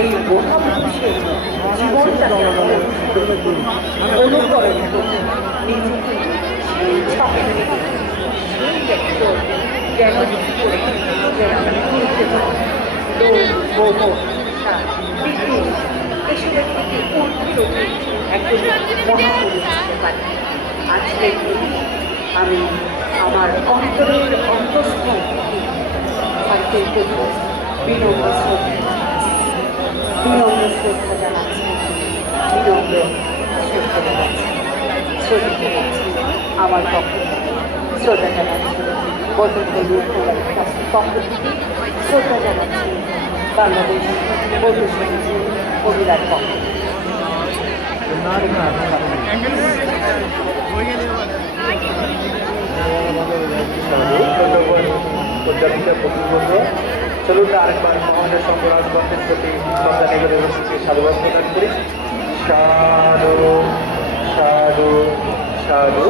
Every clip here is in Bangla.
এই মহাপুরুষের জীবনটা অনুকরণ নিজেকে সেই ছকে সেই একটা জ্ঞান করে এসবের থেকে উদ্ভূত একজন মহাপুরুষ হতে পারে। আজকের দিনে আমি আমার অন্তরের অন্তঃস্থল থেকে তাদের প্রতি বিনম্র শ্রদ্ধা জানাচ্ছি, বিনম্র শ্রদ্ধা জানাচ্ছি, শ্রদ্ধা জানাচ্ছি আমার পক্ষ থেকে, শ্রদ্ধা জানাচ্ছি বদরুল পক্ষ থেকে, শ্রদ্ধা জানাচ্ছি বাংলাদেশ বৌদ্ধ সমিতির মহিলার পক্ষ থেকে। চলুন আরেকবার মহানের সংগ্রামের প্রতি শ্রদ্ধা নিবেদনকে সাধুবাদ প্রদান করি। সাধু সাধু সাধু।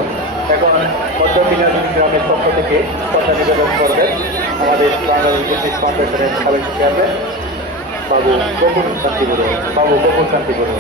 এখন মধ্যবিনাশী গ্রামের পক্ষ থেকে শ্রদ্ধা নিবেদন করবেন আমাদের বাংলাদেশ ব্রিটিশ ফাউন্ডেশনের সাবেক চেয়ারম্যান বাবু গোকুল শান্তি গুরু। বাবু গোকুল শান্তি গুরু।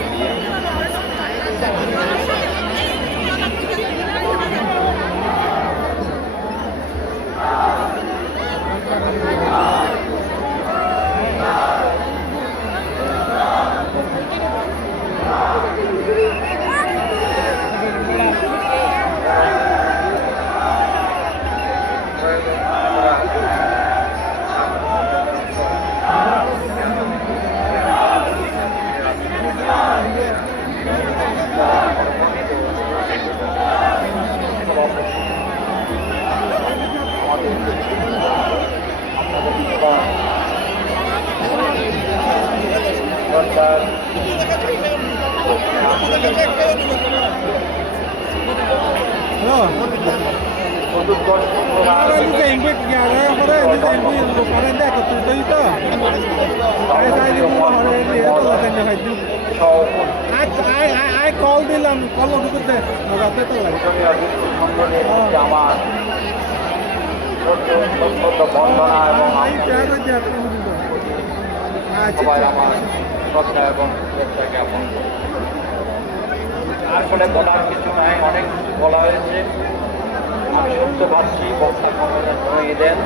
কল দিলাম কল ঢুকতে আমার বন্দনা এবং সবাই আমার শ্রদ্ধা এবং শ্রদ্ধা জ্ঞাপন। আসলে বলার কিছু নাই, অনেক বলা হয়েছে। আমি শুনতে পাচ্ছি বক্তা কমেন্ট ধরিয়ে দেন,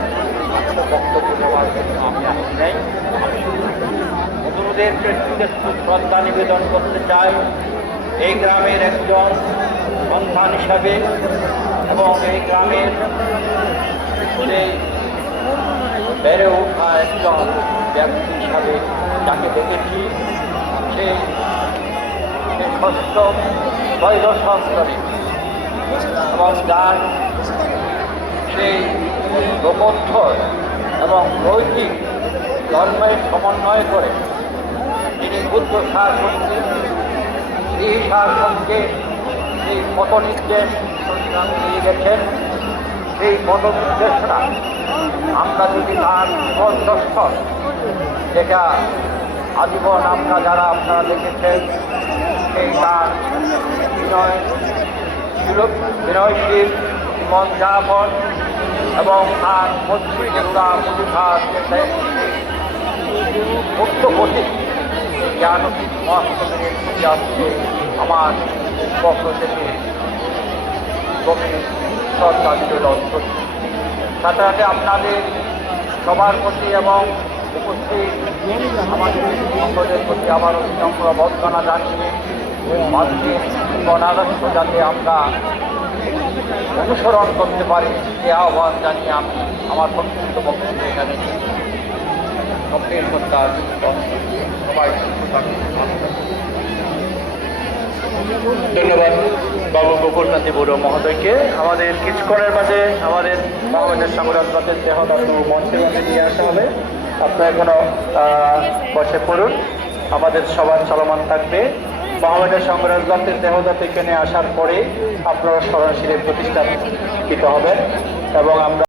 বক্তব্য দেওয়ার জন্য আমি আসি নাই। আমি বন্ধুদের প্রেক্ষিতে শ্রদ্ধা নিবেদন করতে চাই এই গ্রামের একজন সন্তান হিসাবে এবং এই গ্রামের সেই বেড়ে ওঠা একজন ব্যক্তি হিসাবে যাকে দেখেছি সেই ষষ্ঠ ত্রয়োদশ সংস্করণে এবং যার সেই লোকোত্থ এবং নৈতিক ধর্মের সমন্বয় করে তিনি বুদ্ধ শাসনকে এই শাসনকে সেই পথনির্দেশ দিয়ে গেছেন। সেই পথনির্দেশনা আমরা যদি তার জীবন দর্শন, যেটা আজীবন আপনারা দেখেছেন, সেই তার বিনয়শীল জীবনযাপন এবং তার মধ্যা মধুধার মুক্ত গতি জ্ঞানপীঠ মহাসনের প্রতি আসছে আমার পক্ষ থেকে গভীর শ্রদ্ধা নিবেদন করছি। সাথে সাথে আপনাদের সবার প্রতি এবং উপস্থিত আমাদের সকলের প্রতি আবারও বিনম্র বন্দনা জানিয়ে মানুষের জীবন আদর্শ যাতে আমরা অনুসরণ করতে পারি সে আহ্বান জানিয়ে আমি আমার সংক্ষিপ্ত বক্তব্য এখানে গম্ভীর শ্রদ্ধা সবাই ধন্যবাদ বাবু গোকুল শান্তি বড়ুয়া মহোদয়কে। আমাদের কিছুক্ষণের মাঝে আমাদের মহামেডের সংগ্রামপথের দেহদাতু মঞ্চের মধ্যে নিয়ে আসা হবে। আপনারা এখনো বসে পড়ুন, আমাদের সবার চলমান থাকবে। মহামেডের সংগ্রামপথের দেহদাতু এখানে আসার পরে আপনারা স্মরণশীলের প্রতিষ্ঠাপিত হবেন এবং আমরা